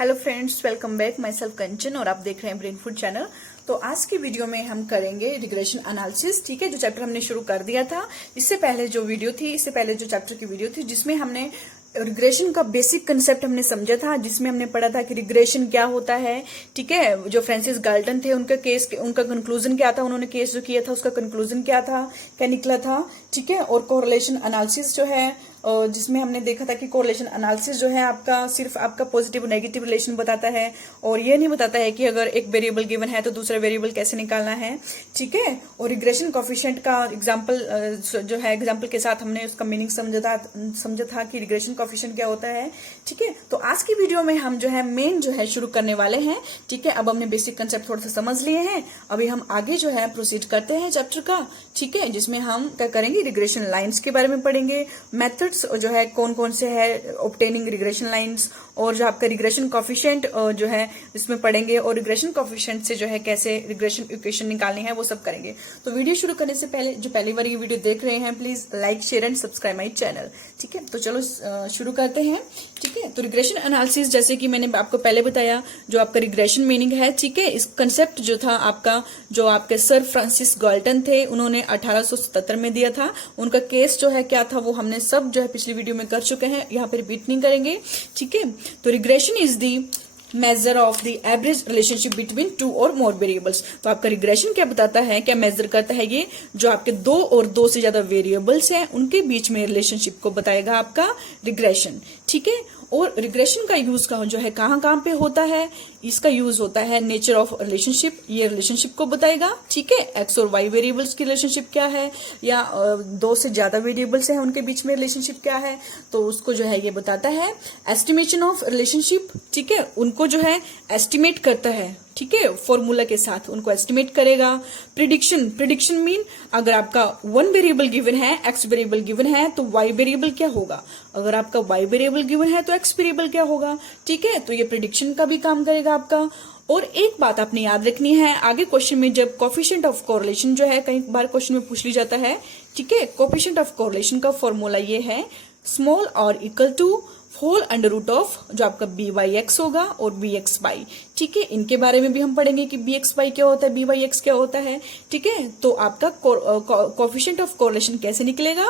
Hello friends, welcome back. Myself Kanchan और आप देख रहे हैं ब्रेन फूड चैनल। तो आज की वीडियो में हम करेंगे रिग्रेशन एनालिसिस। ठीक है, जो चैप्टर हमने शुरू कर दिया था इससे पहले जो चैप्टर की वीडियो थी जिसमें हमने रिग्रेशन का बेसिक कंसेप्ट हमने समझा था, जिसमें हमने पढ़ा था कि रिग्रेशन क्या होता है। ठीक है, जो फ्रांसिस गाल्टन थे उनका कंक्लूजन क्या था, उन्होंने केस जो किया था उसका कंक्लूजन क्या था, क्या निकला था। ठीक है, और कोरिलेशन एनालिसिस जो है जिसमें हमने देखा था कि कोरिलेशन एनालिसिस जो है आपका सिर्फ आपका पॉजिटिव और नेगेटिव रिलेशन बताता है और ये नहीं बताता है कि अगर एक वेरिएबल गिवन है तो दूसरा वेरिएबल कैसे निकालना है। ठीक है, और रिग्रेशन कोफिशिएंट का एग्जांपल के साथ हमने उसका मीनिंग समझा था कि रिग्रेशन कोफिशिएंट क्या होता है। ठीक है, तो आज की वीडियो में हम जो है मेन जो है शुरू करने वाले हैं। ठीक है, अब हमने बेसिक कंसेप्ट थोड़ा सा समझ लिए हैं, अभी हम आगे जो है प्रोसीड करते हैं चैप्टर का। ठीक है, जिसमें हम क्या करेंगे, रिग्रेशन लाइन्स के बारे में पढ़ेंगे, मेथड्स जो है कौन कौन से है ऑब्टेनिंग रिग्रेशन लाइन्स, और जो आपका रिग्रेशन कोफिशिएंट जो है इसमें पढ़ेंगे, और रिग्रेशन कोफिशिएंट से जो है कैसे रिग्रेशन इक्वेशन निकालनी है वो सब करेंगे। तो वीडियो शुरू करने से पहले जो पहली बार ये वीडियो देख रहे हैं please like share and subscribe my channel. ठीक है, तो चलो शुरू करते हैं। ठीक है, तो रिग्रेशन एनालिसिस जैसे कि मैंने आपको पहले बताया जो आपका रिग्रेशन मीनिंग है। ठीक है, इस कंसेप्ट जो था आपका जो आपके सर फ्रांसिस गाल्टन थे उन्होंने 1877 में दिया था। उनका केस जो है क्या था वो हमने सब जो है पिछली वीडियो में कर चुके हैं, यहाँ पे रिपीट नहीं करेंगे। ठीक है, तो regression is the measure of the average relationship between two और मोर वेरिएबल्स। तो आपका रिग्रेशन क्या बताता है, क्या मेजर करता है, ये जो आपके दो और दो से ज्यादा वेरिएबल्स हैं उनके बीच में रिलेशनशिप को बताएगा आपका रिग्रेशन। ठीक है, और रिग्रेशन का यूज जो है कहाँ पे होता है, इसका यूज होता है नेचर ऑफ रिलेशनशिप, ये रिलेशनशिप को बताएगा। ठीक है, एक्स और वाई वेरिएबल्स की रिलेशनशिप क्या है, या दो से ज्यादा वेरिएबल्स हैं उनके बीच में रिलेशनशिप क्या है, तो उसको जो है ये बताता है। एस्टिमेशन ऑफ रिलेशनशिप, ठीक है, उनको जो है एस्टिमेट करता है। ठीक है, फॉर्मूला के साथ उनको एस्टिमेट करेगा। प्रिडिक्शन मीन अगर आपका वन वेरिएबल गिवन है, एक्स वेरिएबल गिवन है, तो वाई वेरिएबल क्या होगा, अगर आपका वाई वेरिएबल गिवन है तो एक्स वेरिएबल क्या होगा। ठीक है, तो ये प्रिडिक्शन का भी काम करेगा आपका। और एक बात आपने याद रखनी है, आगे क्वेश्चन में जब कोफिशिएंट ऑफ कोरिलेशन जो है कई बार क्वेश्चन में पूछ ली जाता है। ठीक है, कोफिशिएंट ऑफ कोरिलेशन का फॉर्मूला ये है स्मॉल और equal to whole under root of जो आपका बी बाई एक्स होगा और बी एक्स बाई। ठीक है, इनके बारे में भी हम पढ़ेंगे कि बी एक्स बाई क्या होता है, बी बाई एक्स क्या होता है। ठीक है, तो आपका कोफिशिएंट ऑफ कोरिलेशन कैसे निकलेगा,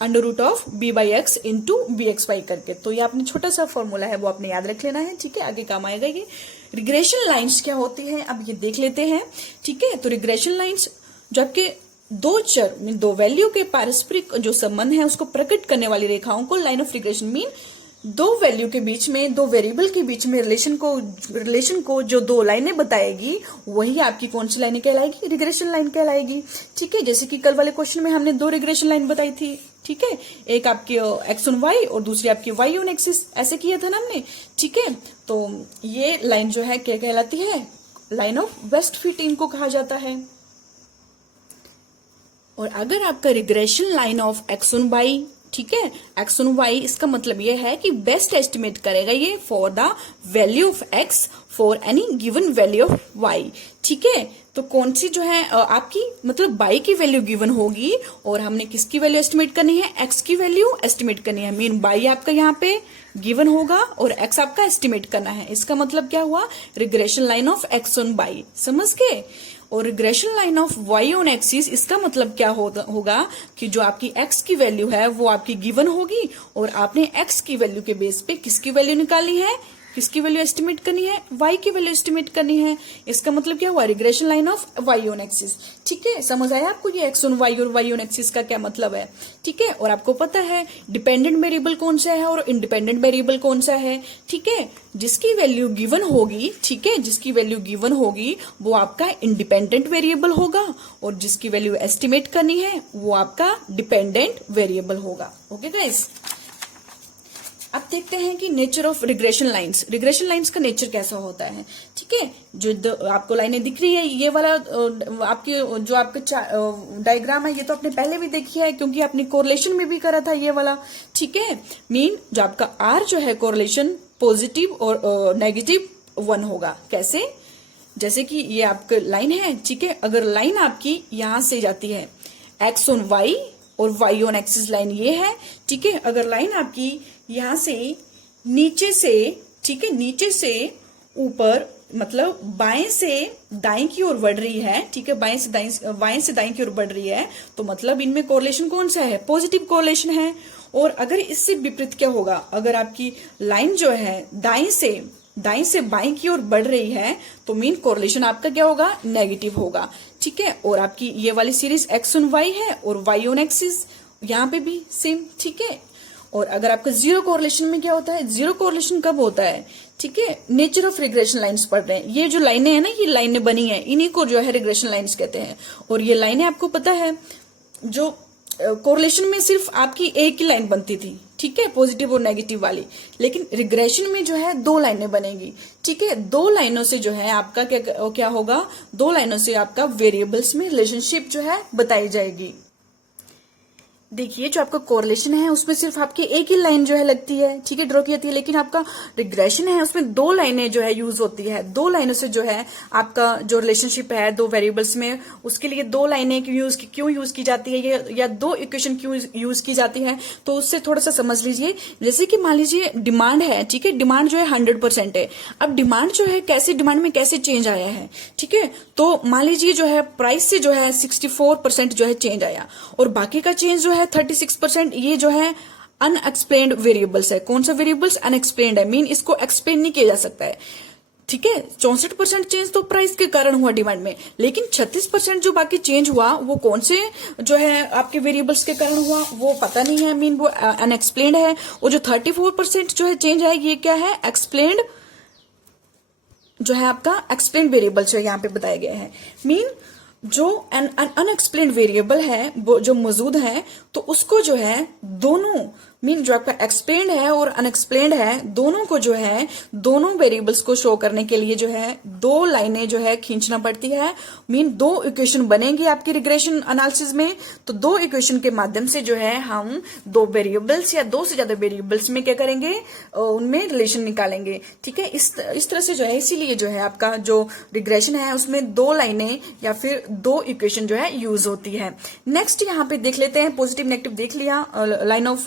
under root of B by X into B X by करके। तो ये आपने छोटा सा फॉर्मूला है वो आपने याद रख लेना है। ठीक है, आगे काम आएगा ये। रिग्रेशन लाइन्स क्या होती है अब ये देख लेते हैं। ठीक है, तो रिग्रेशन लाइन्स जो आपके दो वैल्यू के पारस्परिक जो संबंध है उसको प्रकट करने वाली रेखाओं को लाइन ऑफ रिग्रेशन मीन दो वैल्यू के बीच में, दो वेरिएबल के बीच में रिलेशन को जो दो लाइनें बताएगी वही आपकी कौन सी लाइनें कहलाएगी, रिग्रेशन लाइन कहलाएगी। ठीक है, जैसे कि कल वाले क्वेश्चन में हमने दो रिग्रेशन लाइन बताई थी। ठीक है, एक आपकी एक्स ऑन वाई और दूसरी आपकी वाई ऑन एक्सिस, ऐसे किया था ना हमने। ठीक है, तो ये लाइन जो है क्या कहलाती है, लाइन ऑफ बेस्ट फिट इनको कहा जाता है। और अगर आपका regression line of X on Y, ठीक है, एक्स ऑन वाई, इसका मतलब ये है कि बेस्ट एस्टिमेट करेगा ये for the value of X for any given value of Y. ठीक है, तो कौन सी जो है आपकी मतलब बाई की वैल्यू गिवन होगी और हमने किसकी वैल्यू एस्टिमेट करनी है, एक्स की वैल्यू एस्टिमेट करनी है। मीन बाई आपका यहाँ पे गिवन होगा और एक्स आपका एस्टिमेट करना है। इसका मतलब क्या हुआ, regression line of X on Y, समझ गए। और regression line of Y on X, इसका मतलब क्या होगा कि जो आपकी एक्स की वैल्यू है वो आपकी गिवन होगी और आपने एक्स की वैल्यू के बेस पे किसकी वैल्यू निकालनी है, किसकी वैल्यू एस्टिमेट करनी है, वाई की वैल्यू एस्टिमेट करनी है। इसका मतलब क्या हुआ, regression line of Y on axis. ठीक है, समझ आया आपको ये एक्स ऑन वाई और वाई ऑन एक्सिस का क्या मतलब है। ठीक है, और आपको पता है डिपेंडेंट वेरिएबल कौन सा है और इंडिपेंडेंट वेरिएबल कौन सा है। ठीक है, जिसकी वैल्यू गिवन होगी, ठीक है, जिसकी वैल्यू गिवन होगी वो आपका इंडिपेंडेंट वेरिएबल होगा और जिसकी वैल्यू एस्टिमेट करनी है वो आपका डिपेंडेंट वेरिएबल होगा। ओके गाइस, अब देखते हैं कि नेचर ऑफ रिग्रेशन लाइंस का नेचर कैसा होता है। ठीक है, जो आपको लाइनें दिख रही है ये वाला आपकी जो आपका डायग्राम है ये तो आपने पहले भी देखी है क्योंकि आपने कोरिलेशन में भी करा था ये वाला। ठीक है, मीन जो आपका आर जो है कोरिलेशन पॉजिटिव और नेगेटिव 1 होगा। कैसे, जैसे कि ये आपका लाइन है। ठीक है, अगर लाइन आपकी यहां से जाती है एक्स ऑन वाई और वाई ऑन एक्सिस लाइन ये है। ठीक है, अगर लाइन आपकी यहां से नीचे से ठीक है, नीचे से ऊपर मतलब बाएं से दाएं की ओर बढ़ रही है, ठीक है, बाएं से दाएं की ओर बढ़ रही है, तो मतलब इनमें कोरिलेशन कौन सा है, पॉजिटिव कोरिलेशन है। और अगर इससे विपरीत क्या होगा, अगर आपकी लाइन जो है दाएं से बाएं की ओर बढ़ रही है तो मीन कोरिलेशन आपका क्या होगा, नेगेटिव होगा, ठीक है। और आपकी ये वाली सीरीज एक्स ऑन वाई है और वाई ऑन एक्सिस, यहाँ पे भी सेम, ठीक है। और अगर आपका जीरो कोरिलेशन में क्या होता है, जीरो कोरिलेशन कब होता है, ठीक है, नेचर ऑफ रिग्रेशन लाइंस पढ़ रहे हैं। ये जो लाइनें हैं ना, ये लाइनें बनी है, इन्हीं को जो है रिग्रेशन लाइंस कहते हैं। और ये लाइनें आपको पता है, जो कोरिलेशन में सिर्फ आपकी एक ही लाइन बनती थी, ठीक है, पॉजिटिव और नेगेटिव वाली, लेकिन रिग्रेशन में जो है दो लाइनें बनेगी, ठीक है। दो लाइनों से जो है आपका क्या होगा, दो लाइनों से आपका वेरिएबल्स में रिलेशनशिप जो है बताई जाएगी। देखिए जो आपका कोरिलेशन है उसमें सिर्फ आपकी एक ही लाइन जो है लगती है, ठीक है, ड्रॉ की जाती है, लेकिन आपका रिग्रेशन है उसमें दो लाइनें जो है यूज होती है। दो लाइनों से जो है आपका जो रिलेशनशिप है दो वेरिएबल्स में, उसके लिए दो लाइनें क्यों यूज की जाती है, या दो इक्वेशन क्यों यूज की जाती है, तो उससे थोड़ा सा समझ लीजिए। जैसे कि मान लीजिए डिमांड है, ठीक है, डिमांड जो है 100% है। अब डिमांड जो है कैसे, डिमांड में कैसे चेंज आया है, ठीक है, तो मान लीजिए जो है प्राइस से जो है 64% जो है चेंज आया, और बाकी का चेंज जो है 36%, ये जो है अनएक्सप्लेन्ड वेरिएबल्स है। कौन सा वेरिएबल्स, अनएक्सप्लेन्ड है, मीन इसको एक्सप्लेन नहीं किया जा सकता है, ठीक है। 64% चेंज तो प्राइस के कारण हुआ डिमांड में, लेकिन 36% जो बाकी चेंज हुआ वो कौन से जो है आपके वेरिएबल्स के कारण हुआ वो पता नहीं है, मीन वो अनएक्सप्लेन्ड है। और जो 34% जो है चेंज आएगी, ये क्या है, एक्सप्लेन्ड जो है आपका एक्सप्लेन्ड वेरिएबल्स यहाँ पे बताए गए हैं। मीन जो अनएक्सप्लेन्ड वेरिएबल है वो जो मौजूद है, तो उसको जो है दोनों मीन जो आपका एक्सप्लेन्ड है और अनएक्सप्लेन्ड है, दोनों को जो है दोनों वेरिएबल्स को शो करने के लिए जो है दो लाइनें जो है खींचना पड़ती है। मीन दो इक्वेशन बनेंगी आपकी रिग्रेशन एनालिसिस में, तो दो इक्वेशन के माध्यम से जो है हम दो वेरिएबल्स या दो से ज्यादा वेरिएबल्स में क्या करेंगे, उनमें रिलेशन निकालेंगे, ठीक है। इस तरह से जो है, इसीलिए जो है आपका जो रिग्रेशन है उसमें दो लाइनें या फिर दो इक्वेशन जो है यूज होती है। नेक्स्ट यहाँ पे देख लेते हैं, पॉजिटिव नेगेटिव देख लिया, line of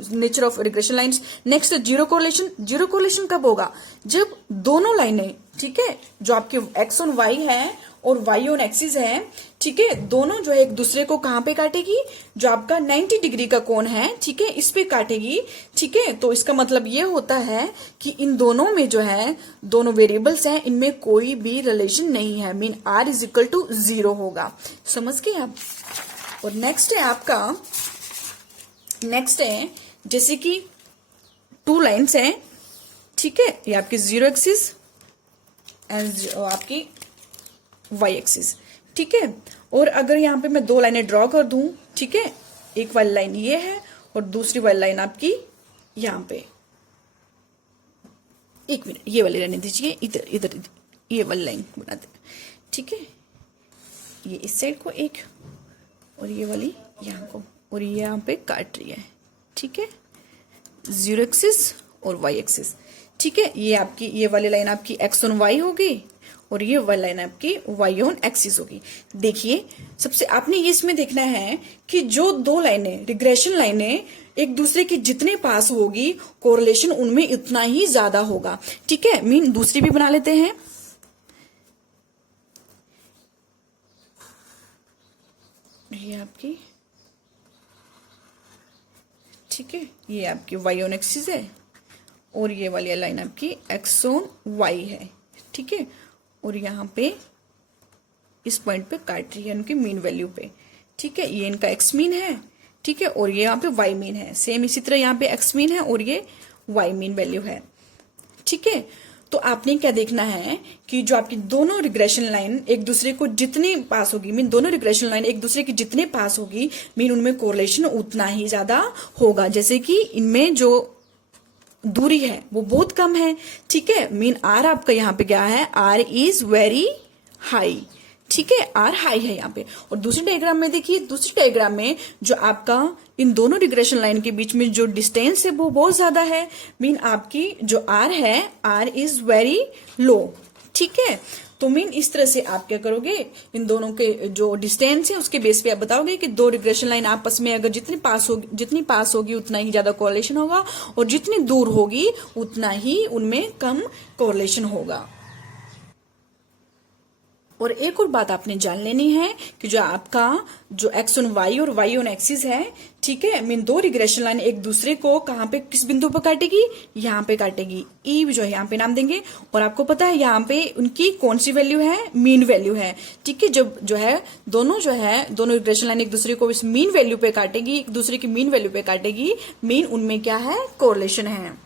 nature of regression lines. Next zero correlation. Zero correlation कब होगा, जब दोनों लाइनें, ठीक है, जो आपके एक्स ऑन वाई है और वाई ऑन एक्सिस है, ठीक है, दोनों जो है एक दूसरे को कहां पे काटेगी, जो आपका 90 डिग्री का कोण है, ठीक है, इस पे काटेगी, ठीक है। तो इसका मतलब ये होता है कि इन दोनों में जो है दोनों वेरिएबल्स हैं, इनमें कोई भी रिलेशन नहीं है, mean R is equal to 0 होगा। समझ गए आप। और नेक्स्ट है आपका, नेक्स्ट है जैसे कि टू लाइन्स हैं, ठीक है, ये आपकी जीरो एक्सिस एंड आपकी वाई एक्सिस, ठीक है। और अगर यहां पे मैं दो लाइनें ड्रॉ कर दूं, ठीक है, एक वाली लाइन ये है और दूसरी वाली लाइन आपकी यहां पे, एक मिनट ये वाली रहने दीजिए, इधर इधर ये वाली लाइन बनाते हैं, ठीक है, ये इस साइड को एक और ये वाली यहाँ को, और ये यहाँ पे काट रही है, ठीक है, जीरो एक्सिस और वाई एक्सिस, ठीक है। ये आपकी ये वाली लाइन आपकी एक्स ऑन वाई होगी और ये वाली लाइन आपकी वाई ऑन एक्सिस होगी। देखिए सबसे आपने ये इसमें देखना है कि जो दो लाइनें रिग्रेशन लाइनें एक दूसरे के जितने पास होगी कोरिलेशन उनमें इतना ही ज्यादा होगा, ठीक है। मीन दूसरी भी बना लेते हैं, ये आपकी, ठीक है, ये आपकी वाई ऑन एक्सिस है और ये वाली लाइन आपकी एक्स ऑन वाई है, ठीक है। और यहाँ पे इस पॉइंट पे काट रही है उनकी मीन वैल्यू पे, ठीक है, ये इनका एक्स मीन है, ठीक है, और ये यहाँ पे वाई मीन है। सेम इसी तरह यहाँ पे एक्स मीन है और ये वाई मीन वैल्यू है, ठीक है। तो आपने क्या देखना है कि जो आपकी दोनों रिग्रेशन लाइन एक दूसरे को जितने पास होगी, मीन दोनों रिग्रेशन लाइन एक दूसरे के जितने पास होगी, मीन उनमें कोरिलेशन उतना ही ज्यादा होगा। जैसे कि इनमें जो दूरी है वो बहुत कम है, ठीक है, मीन आर आपका यहाँ पे क्या है, आर इज वेरी हाई, ठीक है, आर हाई है यहाँ पे। और दूसरे डायग्राम में देखिए, दूसरे डायग्राम में जो आपका इन दोनों रिग्रेशन लाइन के बीच में जो डिस्टेंस है वो बहुत ज्यादा है, मीन आपकी जो आर है, आर इज वेरी लो, ठीक है। तो मीन इस तरह से आप क्या करोगे, इन दोनों के जो डिस्टेंस है उसके बेस पे आप बताओगे कि दो रिग्रेशन लाइन आपस में अगर जितनी पास होगी उतना ही ज्यादा कोरिलेशन होगा, और जितनी दूर होगी उतना ही उनमें कम कोरिलेशन होगा। और एक और बात आपने जान लेनी है कि जो आपका जो एक्स ऑन वाई और वाई ऑन एक्सिस है, ठीक है, मीन दो रिग्रेशन लाइन एक दूसरे को कहाँ पे किस बिंदु पर काटेगी, यहाँ पे काटेगी। ई जो है यहाँ पे नाम देंगे, और आपको पता है यहाँ पे उनकी कौन सी वैल्यू है, मीन वैल्यू है, ठीक है। जब जो है दोनों रिग्रेशन लाइन एक दूसरे को इस मीन वैल्यू पे काटेगी, एक दूसरे की मीन वैल्यू पे काटेगी, मीन उनमें क्या है, कोरिलेशन है।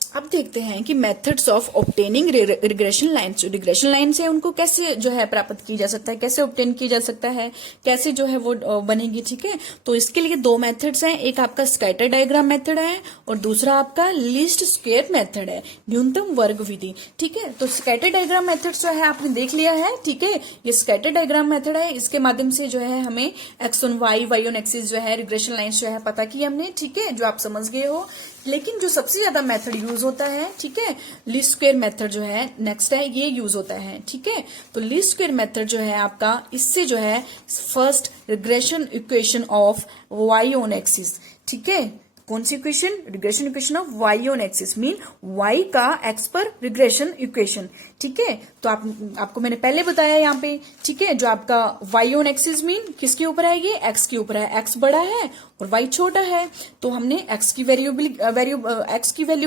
अब देखते हैं कि methods of obtaining regression lines. जो रिग्रेशन लाइन्स है उनको कैसे जो है प्राप्त की जा सकता है, कैसे ऑब्टेन की जा सकता है, कैसे जो है वो बनेगी, ठीक है। तो इसके लिए दो मेथड्स हैं, एक आपका स्कैटर डायग्राम मेथड है और दूसरा आपका लीस्ट स्क्वायर मेथड है, न्यूनतम वर्ग विधि, ठीक है। तो स्कैटर डायग्राम मेथड जो है आपने देख लिया है, ठीक है। ये स्कैटर डायग्राम मेथड है, इसके माध्यम से जो है हमें X on Y, Y on X जो है रिग्रेशन लाइन्स जो है पता की हमने, ठीक है, जो आप समझ गए हो। लेकिन जो सबसे ज्यादा मेथड यूज होता है, ठीक है, लीस्ट स्क्वायर मेथड जो है नेक्स्ट है, ये यूज होता है, ठीक है। तो लीस्ट स्क्वायर मेथड जो है आपका, इससे जो है first regression equation of Y on axis, ठीक है, कौन सी equation, regression equation of Y on axis, mean Y का एक्स पर रिग्रेशन इक्वेशन, ठीक है। तो आपको मैंने पहले बताया यहाँ पे, ठीक है, जो आपका वाई ऑन एक्सिस मीन किसके ऊपर है, ये एक्स के ऊपर है, एक्स बड़ा है और वाई छोटा है, तो हमने एक्स की वैल्यू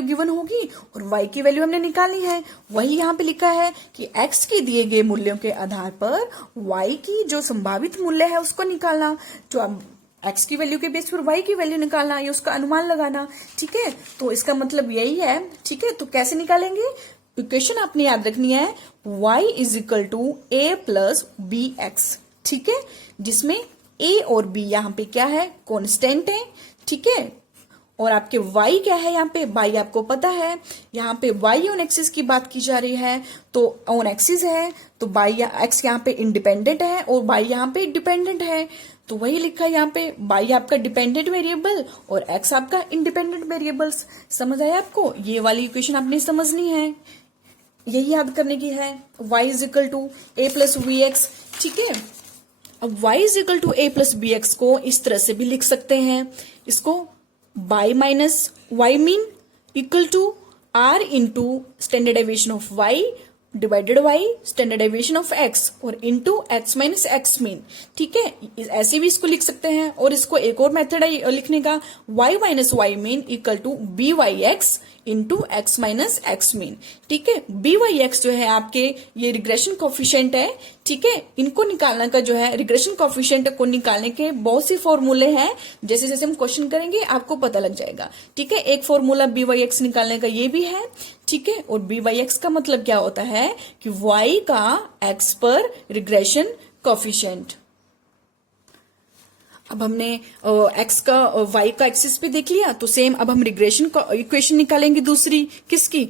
गिवन होगी और वाई की वैल्यू हमने निकालनी है। वही यहाँ पे लिखा है कि एक्स के दिए गए मूल्यों के आधार पर वाई की जो संभावित मूल्य है उसको निकालना, जो एक्स की वैल्यू के बेस पर वाई की वैल्यू निकालना, ये उसका अनुमान लगाना, ठीक है। तो इसका मतलब यही है, ठीक है। तो कैसे निकालेंगे, इक्वेशन आपने याद रखनी है, y is equal to A plus B X, ठीक है, जिसमें a और b यहाँ पे क्या है, कॉन्स्टेंट है, ठीक है। और आपके y क्या है, यहाँ पे y आपको पता है, यहाँ पे y ऑन एक्सिस की बात की जा रही है, तो ऑन एक्सिस है तो y x यहाँ पे इंडिपेंडेंट है और y यहाँ पे डिपेंडेंट है, तो वही लिखा है यहाँ पे, y आपका डिपेंडेंट वेरिएबल और x आपका इंडिपेंडेंट वेरिएबल्स। समझ आया आपको, ये वाली इक्वेशन आपने समझनी है, यही याद करने की है। y is equal to A plus B X, ठीक है। अब y is equal to A plus B X को इस तरह से भी लिख सकते हैं, इसको y minus Y mean equal to r into standard deviation of y divided by standard deviation of x और into x minus X mean, ठीक है। ऐसे भी इसको लिख सकते हैं, और इसको एक और मेथड है लिखने का, y minus Y mean equal to B Y X into X minus X mean, ठीक है। बी वाई एक्स जो है आपके ये रिग्रेशन कोफिशिएंट है, ठीक है। इनको निकालने का जो है, रिग्रेशन कोफिशिएंट को निकालने के बहुत से फॉर्मूले हैं, जैसे जैसे हम क्वेश्चन करेंगे आपको पता लग जाएगा, ठीक है। एक फॉर्मूला बी वाई एक्स निकालने का ये भी है, ठीक है। और बी वाई एक्स का मतलब क्या होता है कि y का x पर रिग्रेशन कोफिशिएंट। अब हमने x का y का एक्सिस पे देख लिया, तो सेम अब हम रिग्रेशन इक्वेशन निकालेंगे दूसरी, किसकी,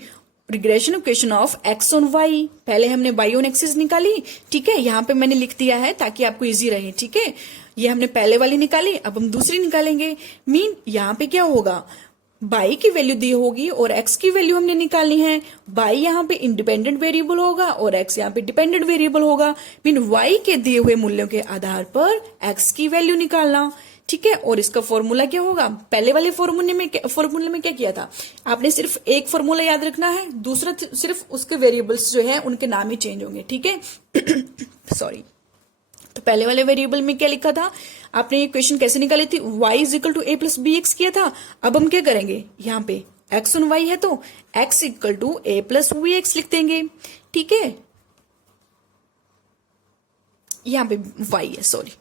regression equation of x on y। पहले हमने y ऑन एक्सिस निकाली, ठीक है, यहाँ पे मैंने लिख दिया है ताकि आपको इजी रहे, ठीक है। ये हमने पहले वाली निकाली, अब हम दूसरी निकालेंगे, मीन यहाँ पे क्या होगा, y की वैल्यू दी होगी और x की वैल्यू हमने निकालनी है। y यहाँ पे इंडिपेंडेंट वेरिएबल होगा और x यहाँ पे डिपेंडेंट वेरिएबल होगा, मीन y के दिए हुए मूल्यों के आधार पर x की वैल्यू निकालना, ठीक है। और इसका फॉर्मूला क्या होगा, पहले वाले फॉर्मूले में क्या किया था, आपने सिर्फ एक फॉर्मूला याद रखना है, दूसरा सिर्फ उसके वेरिएबल्स जो है उनके नाम ही चेंज होंगे, ठीक है। सॉरी, तो पहले वाले वेरिएबल में क्या लिखा था, आपने ये इक्वेशन कैसे निकाली थी, y is equal to A plus B X किया था। अब हम क्या करेंगे, यहाँ पे x ऑन y है तो x equal to A plus B X लिख देंगे, ठीक है। यहाँ पे y है, सॉरी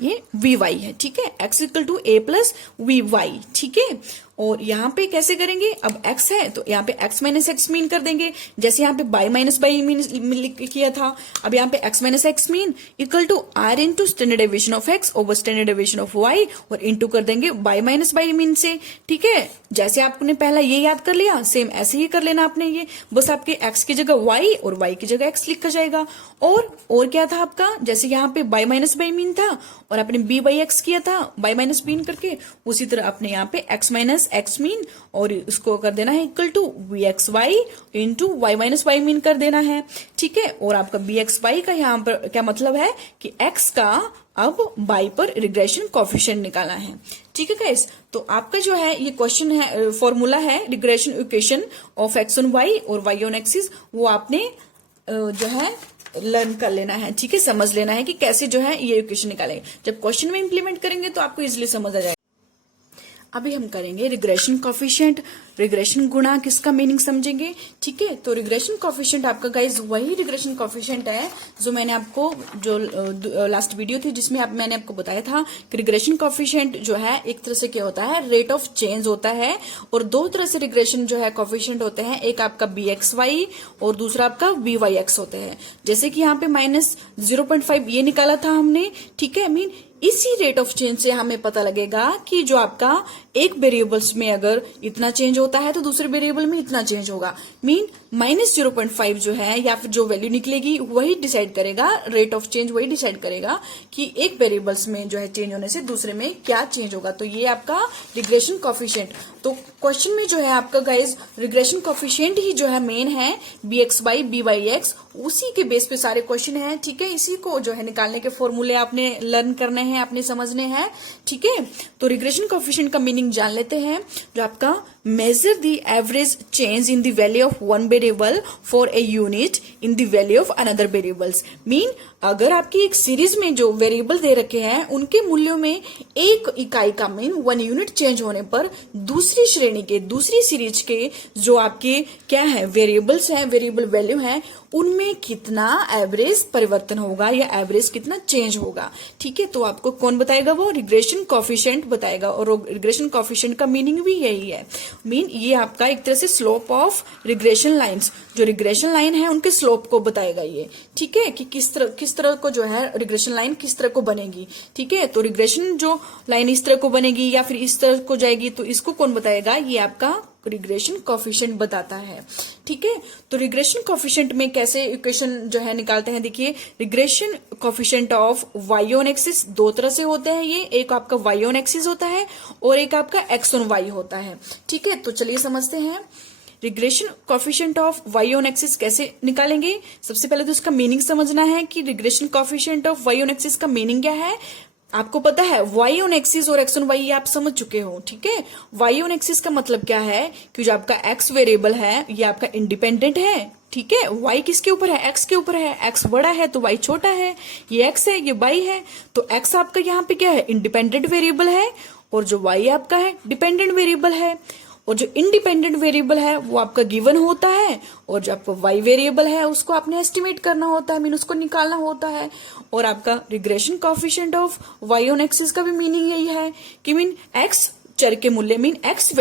ये वी वाई है, ठीक है, x equal to A plus B Y, ठीक है। और यहाँ पे कैसे करेंगे, अब x है तो यहाँ पे x माइनस एक्स मीन कर देंगे, जैसे यहाँ पे बाई माइनस बाई मीन किया था। अब यहाँ पे x minus X mean equal to r into standard deviation of x over standard deviation of y और इंटू कर देंगे बाई माइनस बाई मीन से, ठीक है। जैसे आपने पहला ये याद कर लिया, सेम ऐसे ही कर लेना आपने, ये बस आपके x की जगह y और y की जगह x लिखा जाएगा। और क्या था आपका, जैसे यहाँ पे बाई माइनस बाई मीन था और आपने बी बाई एक्स किया था बाई माइनस बीन करके, उसी तरह आपने यहाँ पे x माइनस एक्स मीन, और इसको कर देना है equal to B X Y into Y minus Y mean कर देना है, ठीक है। और आपका बी एक्स वाई का यहाँ पर क्या मतलब है कि एक्स का अब y पर रिग्रेशन कोफिशिएंट निकालना है, ठीक है गाइस। तो आपका जो है ये क्वेश्चन है, फॉर्मूला है regression equation of X on Y और वाई ऑन एक्सिस, वो आपने जो है लर्न कर लेना है, ठीक है, समझ लेना है कि कैसे जो है ये इक्वेशन निकालेंगे। जब क्वेश्चन में इंप्लीमेंट करेंगे तो आपको इजिली समझ आ जाएगा। अभी हम करेंगे रिग्रेशन कोफिशिएंट, रिग्रेशन गुणा किसका मीनिंग समझेंगे, ठीक है। तो रिग्रेशन कोफिशिएंट आपका गाइज वही रिग्रेशन कोफिशिएंट है जो मैंने आपको जो लास्ट वीडियो थी जिसमें मैंने आपको बताया था कि रिग्रेशन कोफिशिएंट जो है एक तरह से क्या होता है, रेट ऑफ चेंज होता है, और दो तरह से रिग्रेशन जो है कोफिशिएंट होते हैं, एक आपका बी एक्स वाई और दूसरा आपका बी वाई एक्स होते हैं। जैसे कि यहाँ पे -0.5 ये निकाला था हमने, ठीक है। मीन इसी रेट ऑफ चेंज से हमें पता लगेगा कि जो आपका एक वेरिएबल्स में अगर इतना चेंज होता है तो दूसरे वेरिएबल में इतना चेंज होगा। मीन -0.5 जो है या फिर जो वैल्यू निकलेगी वही डिसाइड करेगा, रेट ऑफ चेंज वही डिसाइड करेगा कि एक वेरिएबल्स में जो है चेंज होने से दूसरे में क्या चेंज होगा। तो ये आपका रिग्रेशन कोफिशिएंट। तो क्वेश्चन में जो है आपका गाइज रिग्रेशन कोफिशिएंट ही जो है मेन है, B X Y B Y X, उसी के बेस पे सारे क्वेश्चन हैं, ठीक है। इसी को जो है निकालने के फॉर्मूले आपने लर्न करने हैं, आपने समझने हैं, ठीक है। तो रिग्रेशन कोफिशिएंट का मीनिंग जान लेते हैं। जो आपका measure the average change in the value of one variable for a unit in the value of another variables. Mean अगर आपकी एक सीरीज में जो वेरिएबल दे रखे हैं उनके मूल्यों में एक इकाई का मीन 1 यूनिट चेंज होने पर दूसरी श्रेणी के दूसरी सीरीज के जो आपके क्या है वेरिएबल्स हैं, वेरिएबल वैल्यू हैं, उनमें कितना एवरेज परिवर्तन होगा या एवरेज कितना चेंज होगा, ठीक है। तो आपको कौन बताएगा, वो रिग्रेशन कोफिशिएंट बताएगा। और रिग्रेशन कोफिशिएंट का मीनिंग भी यही है। मीन ये आपका एक तरह से स्लोप ऑफ रिग्रेशन लाइंस, जो रिग्रेशन लाइन है उनके स्लोप को बताएगा ये, ठीक है, कि किस तरह को जो है रिग्रेशन लाइन किस तरह को बनेगी, ठीक है। तो रिग्रेशन जो लाइन इस तरह को बनेगी या फिर इस तरह को जाएगी, तो इसको कौन बताएगा, ये आपका रिग्रेशन कोफिशिएंट बताता है, ठीक है। तो रिग्रेशन कोफिशिएंट में कैसे इक्वेशन जो है निकालते हैं, देखिए regression coefficient of Y on X दो तरह से होते हैं ये, एक आपका वाई ऑन एक्सिस होता है और एक आपका एक्स ऑन वाई होता है, ठीक है। तो चलिए समझते हैं regression coefficient of Y on X कैसे निकालेंगे। सबसे पहले तो इसका मीनिंग समझना है कि regression coefficient of Y on X का मीनिंग क्या है। आपको पता है वाई ऑन एक्सिस और एक्स ऑन वाई आप समझ चुके हो, ठीक है। वाई ऑन एक्सिस का मतलब क्या है कि जो आपका एक्स वेरिएबल है ये आपका इंडिपेंडेंट है, ठीक है। वाई किसके ऊपर है, एक्स के ऊपर है। एक्स बड़ा है तो वाई छोटा है, ये एक्स है ये वाई है। तो एक्स आपका यहाँ पे क्या है, इंडिपेंडेंट वेरिएबल है, और जो वाई आपका है डिपेंडेंट वेरिएबल है। और जो इंडिपेंडेंट वेरिएबल है वो आपका गिवन होता है, और जो आपका वाई वेरिएबल है उसको आपने एस्टिमेट करना होता है, मीन उसको निकालना होता है। और आपका regression coefficient of Y on X का भी मीनिंग यही है कि मीन एक्स चर के मूल्य मीन एक्स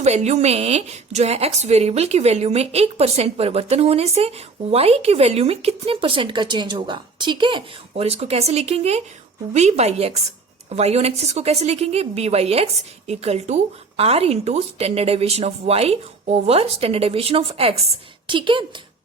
वैल्यू में जो है एक्स वेरिएबल की वैल्यू में 1% परिवर्तन होने से वाई की वैल्यू में कितने % का चेंज होगा, ठीक है। और इसको कैसे लिखेंगे, v by X, Y on X को कैसे लिखेंगे, B Y X equal to R into standard deviation of Y over standard deviation of X, ठीक है।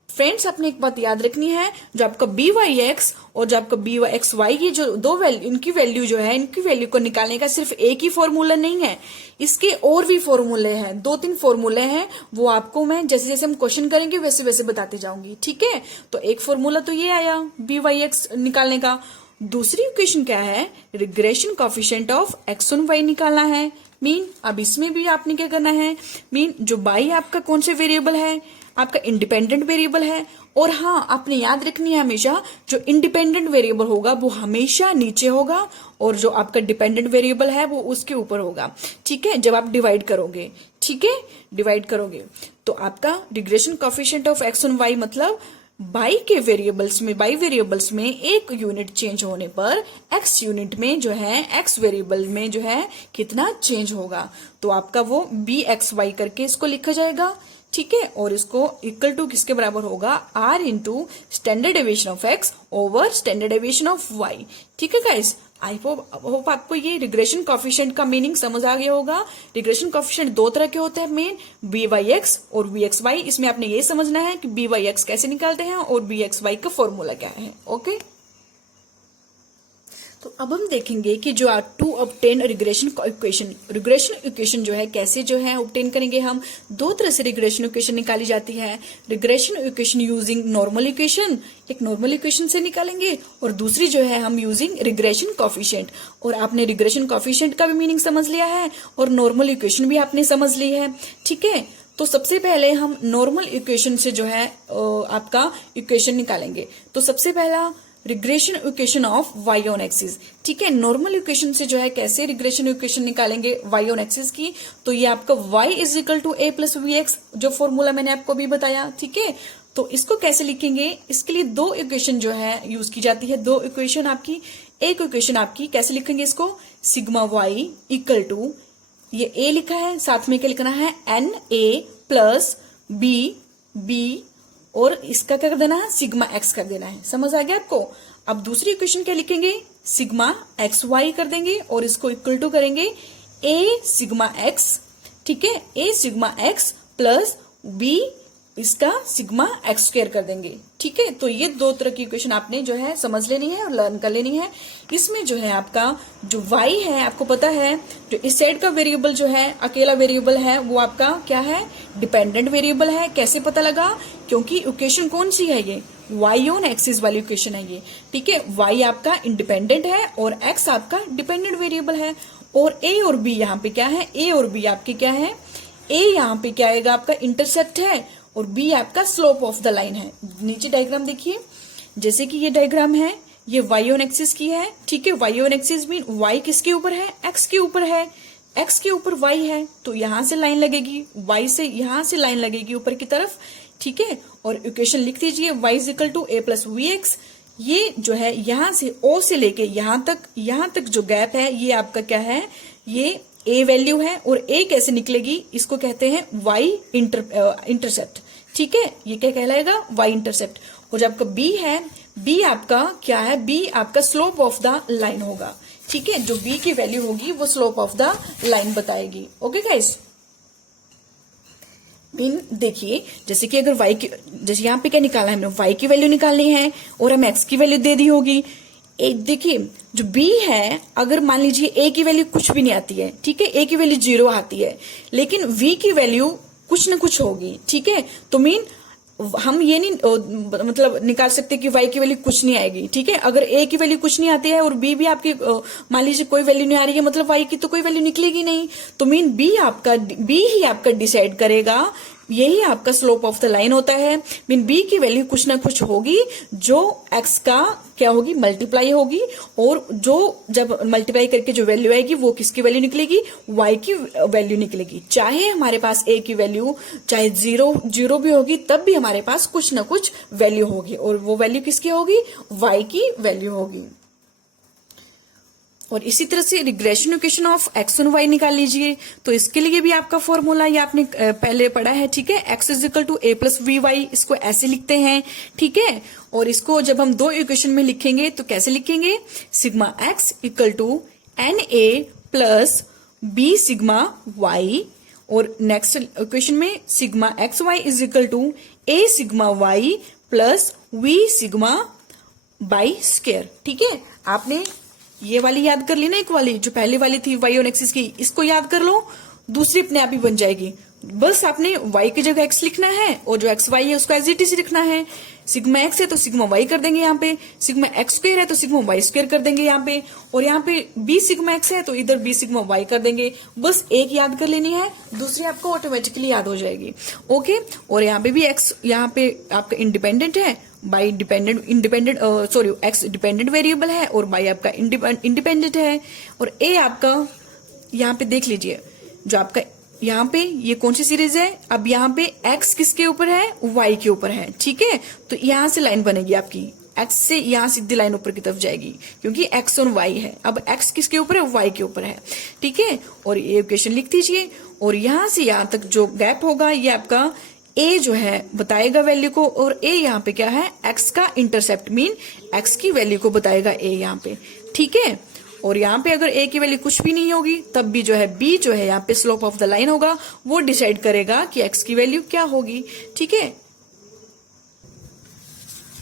फ्रेंड्स आपने एक बात याद रखनी है, जो आपका बी वाई एक्स और जो आपका बी एक्स वाई ये जो दो वैल्यू, इनकी वैल्यू जो है, इनकी वैल्यू को निकालने का सिर्फ एक ही फॉर्मूला नहीं है, इसके और भी फॉर्मूले हैं, 2-3 फॉर्मूले हैं। वो आपको मैं जैसे जैसे हम क्वेश्चन करेंगे वैसे वैसे बताती जाऊंगी, ठीक है। तो एक फॉर्मूला तो ये आया बी वाई एक्स निकालने का। दूसरी इक्वेशन क्या है, regression coefficient of X on Y निकालना है। मीन अब इसमें भी आपने क्या करना है, मीन जो बाई आपका कौन से वेरिएबल है, आपका इंडिपेंडेंट वेरिएबल है। और हाँ आपने याद रखनी है हमेशा, जो इंडिपेंडेंट वेरिएबल होगा वो हमेशा नीचे होगा, और जो आपका डिपेंडेंट वेरिएबल है वो उसके ऊपर होगा, ठीक है, जब आप डिवाइड करोगे, ठीक है, डिवाइड करोगे। तो आपका regression coefficient of X on Y मतलब बाई वेरिएबल्स में एक यूनिट चेंज होने पर एक्स यूनिट में जो है एक्स वेरिएबल में जो है कितना चेंज होगा। तो आपका वो बी एक्स वाई करके इसको लिखा जाएगा, ठीक है। और इसको इक्वल टू किसके बराबर होगा, R into standard deviation of X over standard deviation of Y, ठीक है गाइस। आई होप आपको ये रिग्रेशन कोफिशिएंट का मीनिंग समझ आ गया होगा। रिग्रेशन कोफिशिएंट दो तरह के होते हैं मेन, बी वाई एक्स और वी एक्स वाई। इसमें आपने ये समझना है कि बी वाई एक्स कैसे निकालते हैं और बी एक्स वाई का फॉर्मूला क्या है, ओके। तो अब हम देखेंगे कि जो टू ऑब्टेन रिग्रेशन इक्वेशन जो है कैसे जो है ऑब्टेन करेंगे। हम दो तरह से रिग्रेशन इक्वेशन निकाली जाती है। Regression equation using normal equation, एक नॉर्मल इक्वेशन से निकालेंगे, और दूसरी जो है हम यूजिंग रिग्रेशन कोफिशिएंट। और आपने रिग्रेशन कोफिशिएंट का भी मीनिंग समझ लिया है और नॉर्मल इक्वेशन भी आपने समझ ली है, ठीक है। तो सबसे पहले हम नॉर्मल इक्वेशन से जो है आपका इक्वेशन निकालेंगे। तो सबसे पहला regression equation of y on axis, ठीक है। नॉर्मल इक्वेशन से जो है कैसे रिग्रेशन इक्वेशन निकालेंगे y ऑन एक्सिस की, तो ये आपका y is equal to a plus B X, जो फॉर्मूला मैंने आपको भी बताया, ठीक है। तो इसको कैसे लिखेंगे, इसके लिए दो इक्वेशन जो है यूज की जाती है। दो इक्वेशन आपकी, एक इक्वेशन आपकी कैसे लिखेंगे इसको, सिग्मा y इक्वल टू, ये a लिखा है, साथ में क्या लिखना है एन ए प्लस बी, और इसका क्या कर देना है, सिग्मा एक्स कर देना है। समझ आ गया आपको। अब दूसरी इक्वेशन क्या लिखेंगे, सिग्मा एक्स वाई कर देंगे और इसको इक्वल टू करेंगे ए सिग्मा एक्स, ठीक है, ए सिग्मा एक्स प्लस बी इसका सिग्मा एक्स स्क्वायर कर देंगे, ठीक है। तो ये दो तरह की इक्वेशन आपने जो है समझ लेनी है और लर्न कर लेनी है। इसमें जो है आपका जो y है, आपको पता है जो इस साइड का वेरिएबल जो है अकेला वेरिएबल है, वो आपका क्या है, डिपेंडेंट वेरिएबल है। कैसे पता लगा, क्योंकि इक्वेशन कौन सी है, ये y ऑन एक्सिस वाली इक्वेशन है ये, ठीक है। y आपका इंडिपेंडेंट है और x आपका डिपेंडेंट वेरिएबल है। और a और b यहाँ पे क्या है, a और b आपके क्या है, a यहाँ पे क्या आएगा आपका इंटरसेप्ट है और b आपका स्लोप ऑफ द लाइन है। नीचे डायग्राम देखिए, जैसे कि ये डायग्राम है, ये y ऑन एक्सिस की है, ठीक है। y on axis mean y किसके ऊपर है, x के ऊपर है, x के ऊपर y है, तो यहां से लाइन लगेगी, y से यहां से लाइन लगेगी ऊपर की तरफ, ठीक है। और इक्वेशन लिख दीजिए y is equal to a plus B X. ये जो है यहां से o से लेके यहां तक जो गैप है, ये आपका क्या है, ये a वैल्यू है। और a कैसे निकलेगी, इसको कहते हैं y इंटरसेप्ट, ठीक है। ये क्या कहलाएगा, y इंटरसेप्ट। और जब आपका b है, b आपका क्या है, b आपका स्लोप ऑफ द लाइन होगा, ठीक है। जो b की वैल्यू होगी वो स्लोप ऑफ द लाइन बताएगी। ओके गाइस, मीन देखिए, जैसे कि अगर y की, जैसे यहाँ पे क्या निकाला है हमने, y की वैल्यू निकालनी है और हम x की वैल्यू दे दी होगी। एक देखिए जो b है, अगर मान लीजिए a की वैल्यू कुछ भी नहीं आती है, ठीक है, a की वैल्यू 0 आती है, लेकिन v की वैल्यू कुछ न कुछ होगी, ठीक है। तो मीन हम ये नहीं मतलब निकाल सकते कि y की वैल्यू कुछ नहीं आएगी, ठीक है। अगर a की वैल्यू कुछ नहीं आती है और b भी आपकी मान लीजिए कोई वैल्यू नहीं आ रही है, मतलब y की तो कोई वैल्यू निकलेगी नहीं। तो मीन b ही आपका डिसाइड करेगा, यही आपका स्लोप ऑफ द लाइन होता है। मीन b की वैल्यू कुछ ना कुछ होगी, जो x का क्या होगी, मल्टीप्लाई होगी, और जो जब मल्टीप्लाई करके जो वैल्यू आएगी वो किसकी वैल्यू निकलेगी, y की वैल्यू निकलेगी। चाहे हमारे पास a की वैल्यू चाहे जीरो भी होगी, तब भी हमारे पास कुछ ना कुछ वैल्यू होगी, और वो वैल्यू किसकी होगी, y की वैल्यू होगी। और इसी तरह से रिग्रेशन इक्वेशन ऑफ एक्स और वाई निकाल लीजिए। तो इसके लिए भी आपका फॉर्मूला ये आपने पहले पढ़ा है, ठीक है। X is equal to A plus B Y, इसको ऐसे लिखते हैं, ठीक है। और इसको जब हम दो इक्वेशन में लिखेंगे तो कैसे लिखेंगे, sigma X equal to N A plus B sigma Y, और नेक्स्ट इक्वेशन में sigma X Y is equal to A sigma Y plus B sigma Y square, ठीक है। आपने ये वाली याद कर ली ना, एक वाली जो पहले वाली थी y ऑन एक्सिस की, इसको याद कर लो, दूसरी अपने आप ही बन जाएगी। बस आपने y की जगह x लिखना है और जो एक्स वाई है उसको एज इट इज लिखना है। सिग्मा x है तो सिग्मा y कर देंगे यहाँ पे, सिग्मा एक्स स्क्वायर है तो सिग्मा y स्क्वायर कर देंगे यहाँ पे, और यहाँ पे b सिग्मा x है तो इधर b सिग्मा y कर देंगे। बस एक याद कर लेनी है, दूसरी आपको ऑटोमेटिकली याद हो जाएगी। ओके, और यहाँ पे भी x यहाँ पे आपका इंडिपेंडेंट है, बाई एक्स डिपेंडेंट वेरिएबल है और बाई आपका इंडिपेंडेंट है। और ए आपका यहाँ पे देख लीजिए, जो आपका यहाँ पे ये कौन सी सीरीज है, अब यहाँ पे x किसके ऊपर है, y के ऊपर है, ठीक है। तो यहाँ से लाइन बनेगी आपकी, x से यहाँ सीधी लाइन ऊपर की तरफ जाएगी, क्योंकि x और y है। अब x किसके ऊपर है, y के ऊपर है, ठीक है। और ये इक्वेशन लिख दीजिए, और यहाँ से यहाँ तक जो गैप होगा ये आपका a जो है बताएगा वैल्यू को, और a यहाँ पे क्या है, x का इंटरसेप्ट मीन x की वैल्यू को बताएगा a यहाँ पे, ठीक है। और यहाँ पे अगर a की वैल्यू कुछ भी नहीं होगी, तब भी जो है b जो है यहाँ पे स्लोप ऑफ द लाइन होगा, वो डिसाइड करेगा कि x की वैल्यू क्या होगी, ठीक है।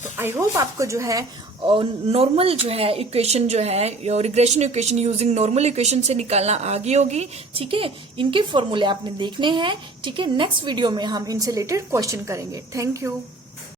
तो आई होप आपको जो है और नॉर्मल जो है इक्वेशन जो है regression equation using normal equation से निकालना आ गई होगी। ठीक है, इनके फॉर्मूले आपने देखने हैं। ठीक है, नेक्स्ट वीडियो में हम इनसे रिलेटेड क्वेश्चन करेंगे। Thank you.